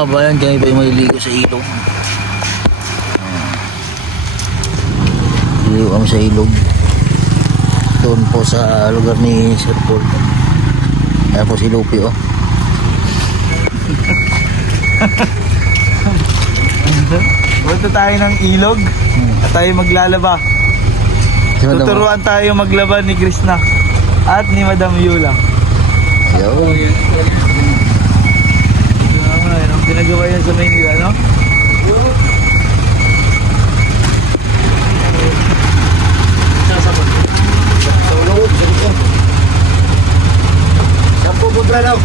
mga bayan, kami pa yung maliligo sa ilog. Maliligo kami sa ilog. Doon po sa lugar ni Sir Paul. Ayan po si Lupi, oh. Punta tayo ng ilog at tayo maglalaba. Tuturuan tayo maglaba ni Krishna at ni Madam Yula. Yo. Ang ginagawa yan sa Maynila, no? Sampo po daw.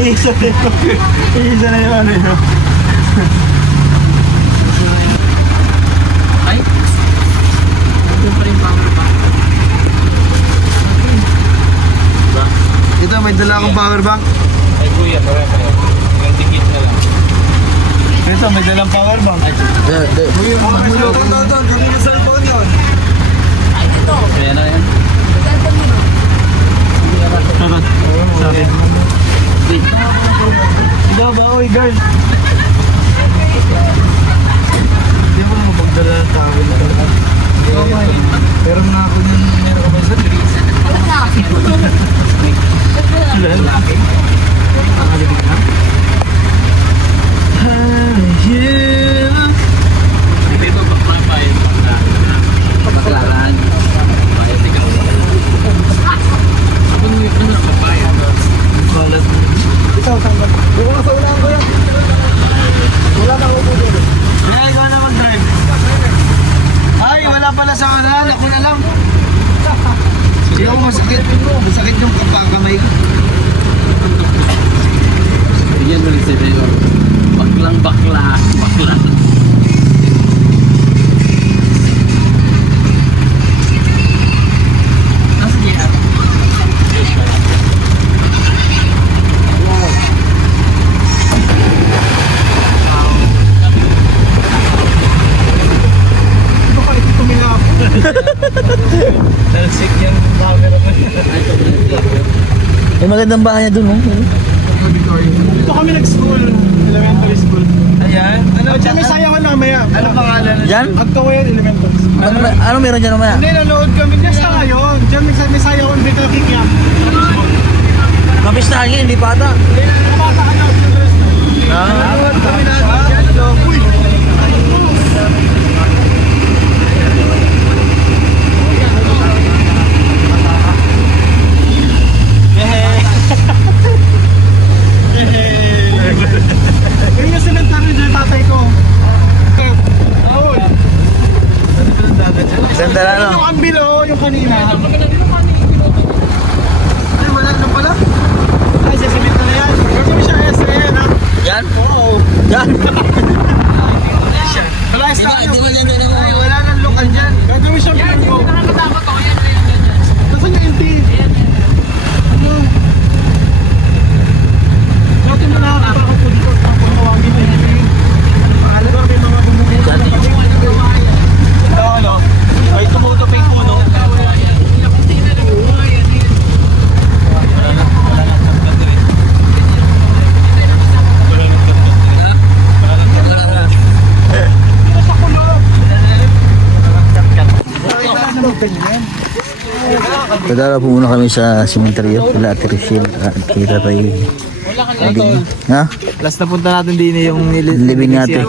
Isa na yung ano yun. Ay? Ito pa rin power bank. Ito may dala akong power bank. Ay kuya, pare-pare. Yung tikit na lang. Ito may dalang power bank. Kuya, Doon, kami yung cellphone yun. kaya na yan. Sorry. Hindi ba? Oy, girl. Hindi mo naman pagdala ng tawin. Pero na ako yun, meron ka ba sa Greece? Ilan? Nakalibig na? Hindi ba bakla-bayan? Baklaran. Bayad ikaw. Ako nung ito na kabayan. Balat. Ikaw, tanggal. Hindi ko nasa unahan ko yan. Wala na ako po dito. Kaya ikaw na mag-drive. Ay, wala pala sa kanan. Ako na lang. Ikaw masakit. Masakit yung kamay ko. Bigyan mo rin si Beno. Baklang-bakla. Bakla. Talsik yung camera ko. May magandang bahay niya dun, oh. Dito kami nag-school. Elementary school. Ayan. Ano may sayawan mamaya. Ano pangalan? Yan? Magkawayan elementary school. Ano meron dyan mamaya? Hindi, nanood kami niya sa ngayon. Diyan may sayawan dito kikiam. Kapistahan niya, hindi pa ata. Kumata ka na. Nanood kami na. Uy! Yung yung cemetery dyan tatay ko. Ahol. Ganda na, no? Yung ambilo, yung kanina. Ay, wala na pala. Ay, sa cemento na yan. Gagawin siya SN, ha? Yan? Oo. Yan? Wala sa ano. Ay, wala nang lokal dyan. Gagawin siya bingo. Nasaan yung LT? Ano? Dati mo nakakita ko po dito sa pangawagin na yun. Pangalan ba may mga bumubukan na kami? Ito ano? Ay, tumuto pa yung puno. Padala po muna kami sa sementeryo. Wala Ate Rochelle at kita tayo. Ha? Last na punta natin din yung Living natin.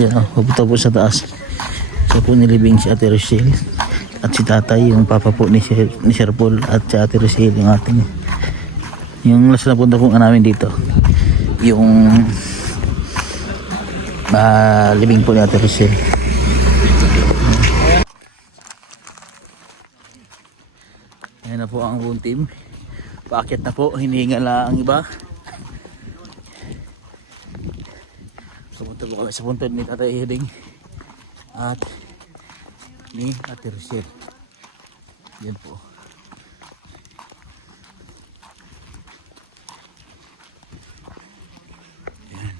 Yan, papunta po sa taas. So po nilibing si Ate Rochelle at si tatay, yung papa po ni Sir Paul, at si Ate Rochelle yung ating yung last na punta po namin dito, yung libing po ni Ate Rochelle. Yan na po ang buong team. Paakyat na po, hinihinga lang ang iba. Pumunta po kami sa puntod ni Tatay Hiding at ni Ate Rochelle. Yan po. Yan.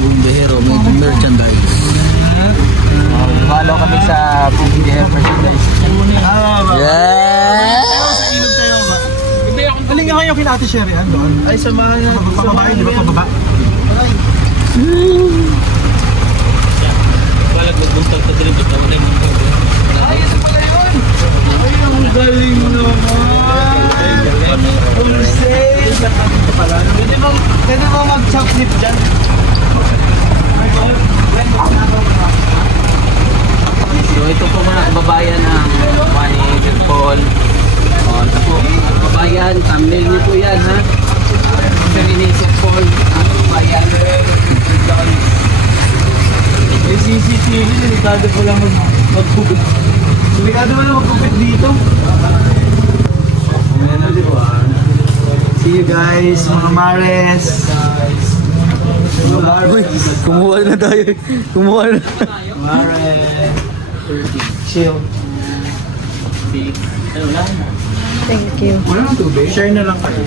Bumbero, may merchandise. Follow kami sa Bumbero merchandise. Yeah! Halika kayo kina Ate Sherry, doon. Ay, samahan na. Pababa, di ba pababa? Wala ko buntag sa trip ito. Ay, ito pala yun! Ay, ang galing mo naman! Full sail! Pwede ba mag-chop flip dyan? So ito po mga kababayan ng Manny Paul. O, ito po, mga kababayan, thumbnail niyo po yan ha. Manny Paul, mga kababayan. May CCTV, delikado pa lang mag-pupit. Delikado pa lang mag-pupit dito. Ayan na, di ba? See you guys, mga Mares. Uy, kumuha na tayo. Kumuha na. Mares. Chill. Ano lang? Thank you. Wala nang tubig? Share na lang kayo.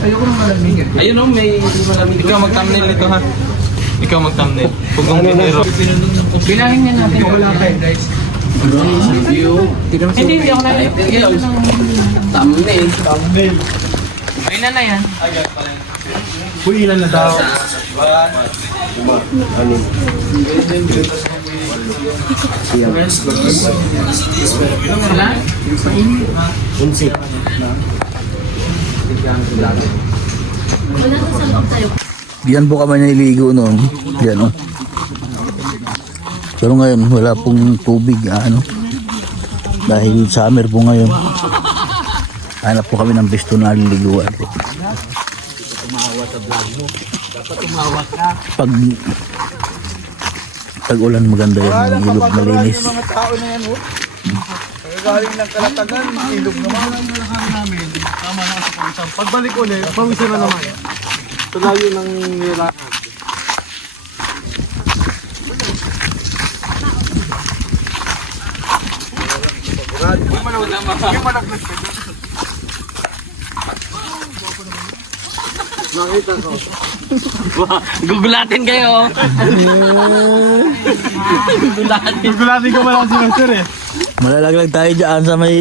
Ayoko nang malamig eh. Ayun o, may malamig. Ikaw mag-thumbnail nito ha. Ikaw mag-thumbnail. Pugong pinero. Bilangin niya natin. Wala kayo guys. Review. Hindi ako na. Thumbnail. Thumbnail. Ilan na yan? Uy, ilan na daw? Wala? Diyan po kami nililigo noon. Diyan oh. Pero ngayon wala pong tubig ano. Dahil summer po ngayon. Hanap po kami ng pisto na liliguan po. Pag ulan maganda yan, yung ilog malinis. Mga tao na yan, oh. Galing ng Kalatagan, ilog naman. Namin, tama na sa pangsam. Pagbalik ulit, pawisan na naman. Ito layo ng nilakad. Nakita ko. Gugulatin kayo. Gugulatin. Gugulatin ko pala si Master eh. Malalaglag tayo dyan sa may...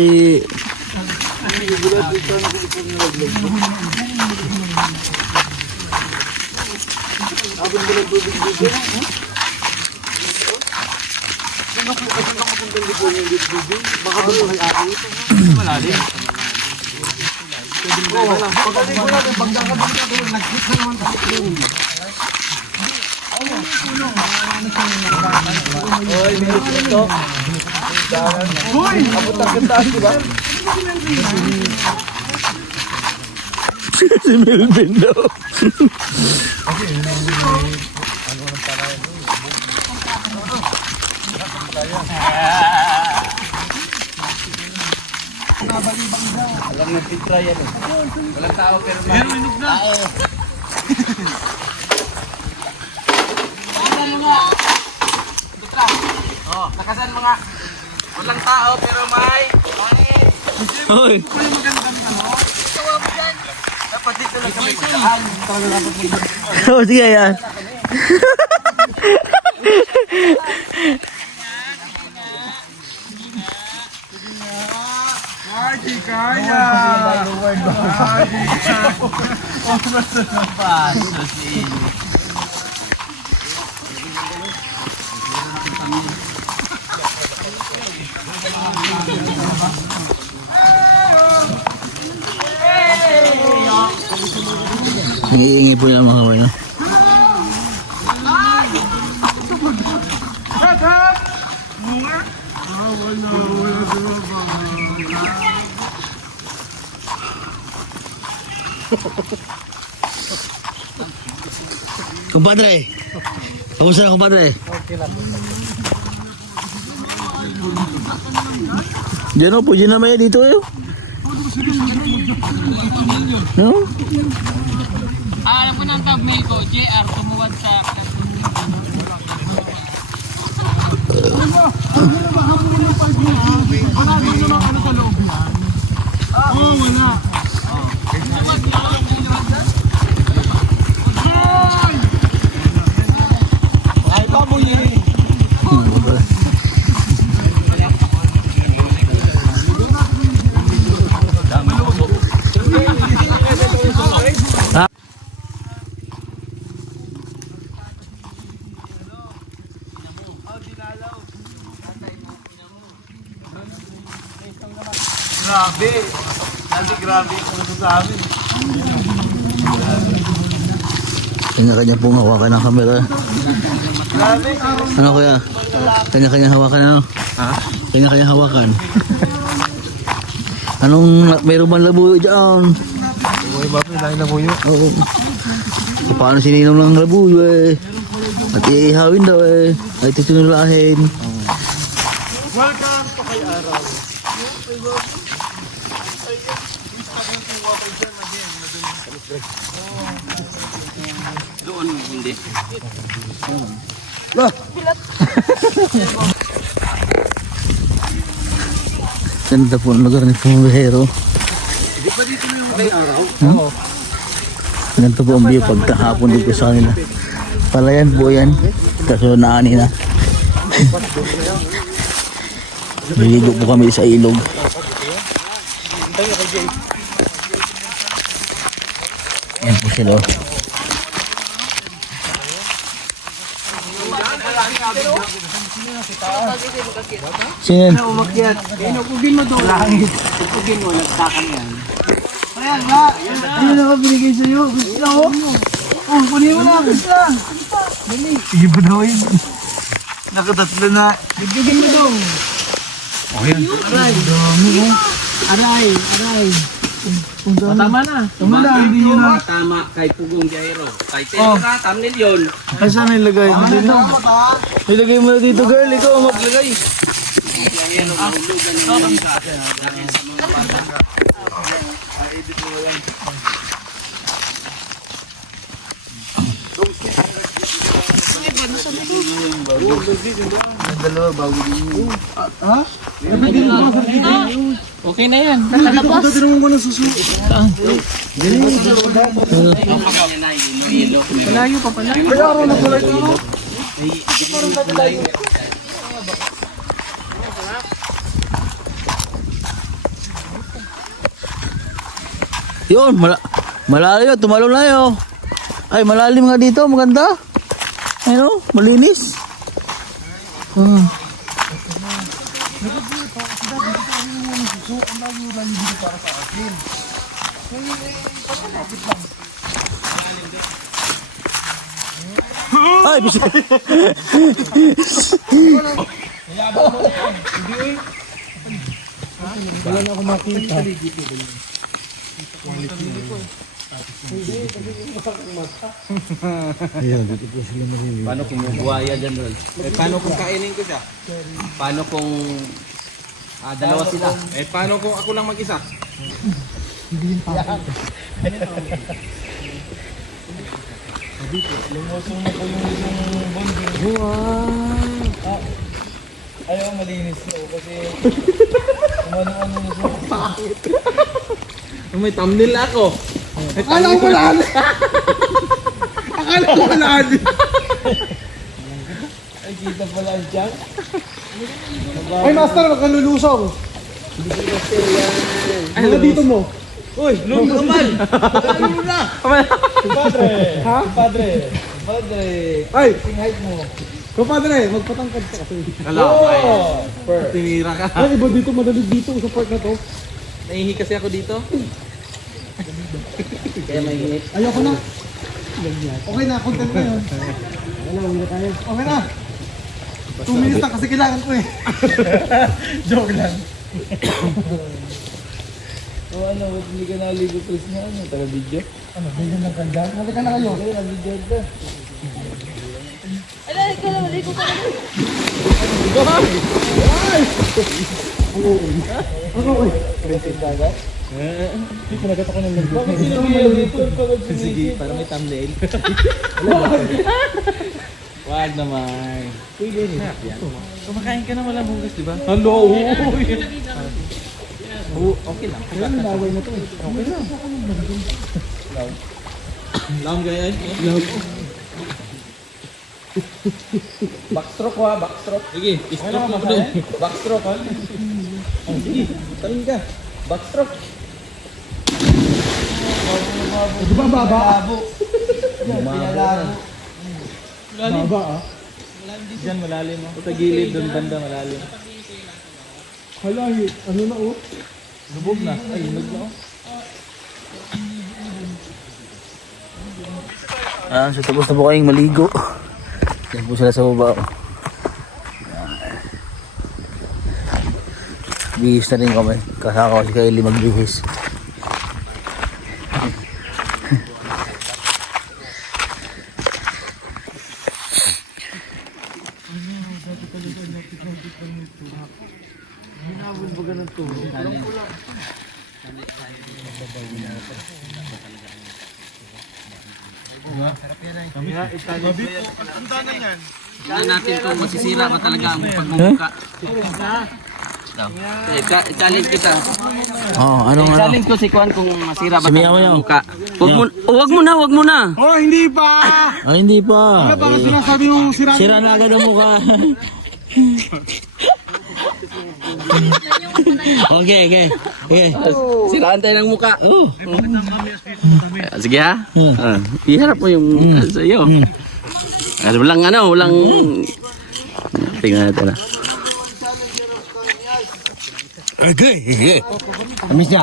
Uy! Abot ang gandaan, diba? si Melvin daw. Alam na pitra yan eh. Walang tao pero tao. Oh, lakasan mga walang tao pero may pangit. Hoy. Dapat dito lang kami magdaan. Oh, sige yan. Marty, kaya! Ang iingay po yung mga kaway, no? Kumpadre! Kamusta na, kumpadre? Okay lang. Diyan o, pwede na maya dito eh. No? Alam ko ng thumbnail ko, JR, tumuwad sa... Ay, baboy yun. Grabe. Kasi grabe yung sa amin. Kanya-kanya pong hawakan ng camera. Grabe. Ano kuya? Kanya-kanya hawakan ano? Ha? Kanya-kanya hawakan. Anong mayroon man labuyo dyan? Uy, baboy, laki na po yun. Oo. So, paano sininom ng labuyo eh? At iihawin daw eh. Ay tutunulahin. Welcome to kay Araw. Doon, hindi. Ganda po ang lugar ni Pumahero. Di ba dito yung kay Araw? Oo. Ganito po ang view pagkahapon dito sa kanila. Palayan po yan. Kaso naani na. Niligo po kami sa ilog. Yan po sila. Sino yan? Umakyat. Inugugin mo doon. Langit. Inugugin mo, nagsakan yan. Ayan nga. Hindi na ka binigay sa'yo. Gusto na ho. Oh, kunin mo na. Gusto na. Dali. Sige pa daw yun. Nakatatlo na. Bigyan mo doon. Aray. Dami mo. Aray, aray. Tama na. Tama na. Hindi yun na. Tama kay Pugong Jairo. Kay Terra, thumbnail yun. Ay, saan nilagay? Hindi na. Ilagay mo na dito, girl. Ikaw ang maglagay. Jairo, mahulugan ng isa. Dahil sa mga bata. Ang dalawa bago din. Ha? Okay na yan. Ito, tinanong ko na susunod. Malayo pa pala. Kaya araw na pala ito. Yun, malalim yun. Tumalon na yun. Ay, malalim nga dito. Maganda. Ayun, malinis. Ay, bisa. Wala na ako makita. Paano kung buhaya dyan doon? Eh, paano kung kainin ko siya? Paano kung dalawa sila? Eh, paano kung ako lang mag-isa? Lumusong na ko yung isang bonding. Wow! Ayaw malinis na kasi ano na siya. Pangit. May thumbnail ako. Akala ko wala. Akala ko wala. Ay, kita pala ang tiyan. Ay, master, nakalulusong. Ay, dito mo. Uy, lumo naman. Lumo na. Padre. Ha? Padre. Padre. Ay, sing height mo. Compadre, magpatangkad ka kasi. Hello. Tinira ka. Ay, iba dito, madalig dito sa part na to. Nahihi kasi ako dito. Kaya may hinit. Ayoko na. Okay na, content na yun. Okay na. 2 minutes na kasi kailangan ko eh. Joke lang. Hindi ka naligo plus na taga-video. Ano, bigyan lang ka dyan? Halika na kayo. Nag-video ka. Ala, ikaw lang, ligo ka na. Pinagat ako ng linggo. Sige, para may thumbnail. Wag naman. Kumakain ka na walang hugas, di ba? Hello! Okay lang. Laway na to eh. Okay lang. Laom gaya yan? Backstroke ha, backstroke. Sige, stroke mo doon. Backstroke ha. Sige, talon ka. Backstroke. Di ba baba? Baba ah. Diyan malalim mo. Sa gilid, doon banda malalim. Hala, ano na oh? Lubog na. Ay, lubog na oh. So tapos na po kayong maligo. Yan po sila sa baba. Bihis na rin kami. Kasama ko si Kylie magbihis. Tingnan natin kung masisira ba talaga ang pagmumuka. I-challenge kita. Anong ano? I-challenge ko si Kuan kung masira ba Sumiyaw talaga niyo. ang muka. Wag mo na. Oh, hindi pa! Hindi pa. Baka sinasabi yung sira. Sira na agad ang mukha. Okay. Siraan tayo ng muka. Oh. Sige ha. Iharap mo yung sa iyo. Walang tingnan natin na. Okay. Amis niya.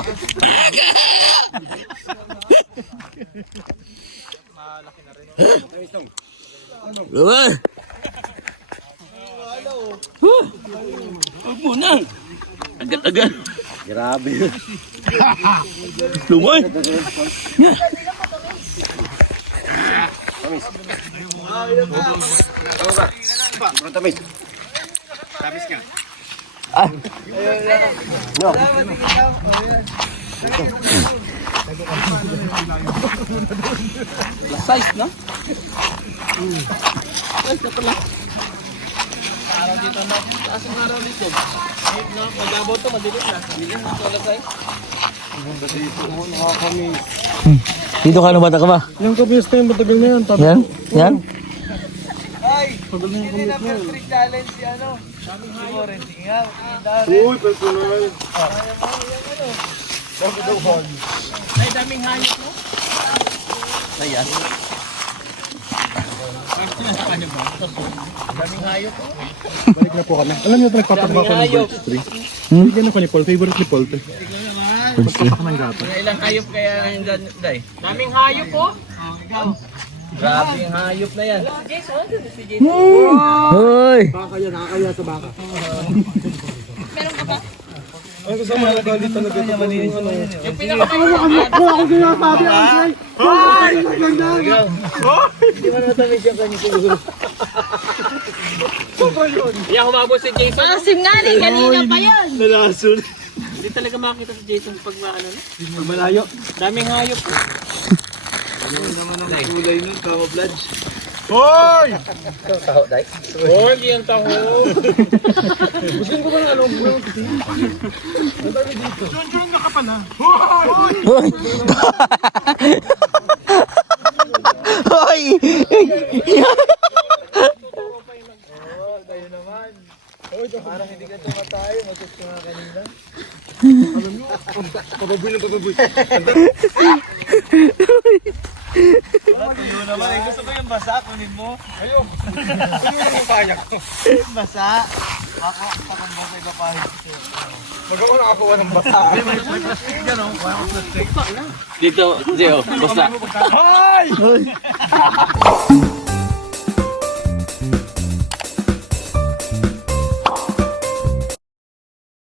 Huwag mo na. Agad. Grabe. Lumoy. Size, no? Size na pala. Araw dito na. Taas ang araw dito. No, pag-abot to, madilim na. Madilim na solar size. Dito ka, bata ka ba? Yung kabiyos na yung matagal na yun. Yan? Hindi na first trick challenge si ano. Si Warranty nga. Uy, personal. Ay, daming hayop mo. Ayan. Daming hayop mo. Balik na po kami. Alam niyo, nagpapagawa ko ng birch tree. Bigyan ako ni Paul. Favorite ni Paul. Magpapaka ng gata. Ilang hayop kaya nandiyan, Day? Daming hayop po. Grabe yung hayop na yan. Hoy! Baka yan, nakakaya sa baka. Meron ka ba? Ay, gusto mo nagalit talaga ito pa yung ano. Yung pinakamayroon. Ako sinasabi, Andre! Hoy! Ganda! Hindi mo natamis yung kanya siguro. Hindi ako mabot si Jason. Maasim nga rin, kanina pa yun. Nalason. Hindi talaga makita si Jason pag maano na. Malayo. Daming hayop po. Kulay nun, camouflage. Hoy! Taho, Day? Oh, hindi ang taho. Gusto ko ba ng ano? John, nakapal ha? Hoy! Hoy! Hoy! Tayo naman. Hoy, parang hindi ka tumatay. Matos ko nga kanina. Alam nyo? Pababoy na pababoy. Tuyo naman. Gusto ko yung basa. Kunin mo. Ayun. Kunin mo yung kaya ko. Yung basa. Pag ako nakakuha ng bata. Dito, Gio, basta. Ay!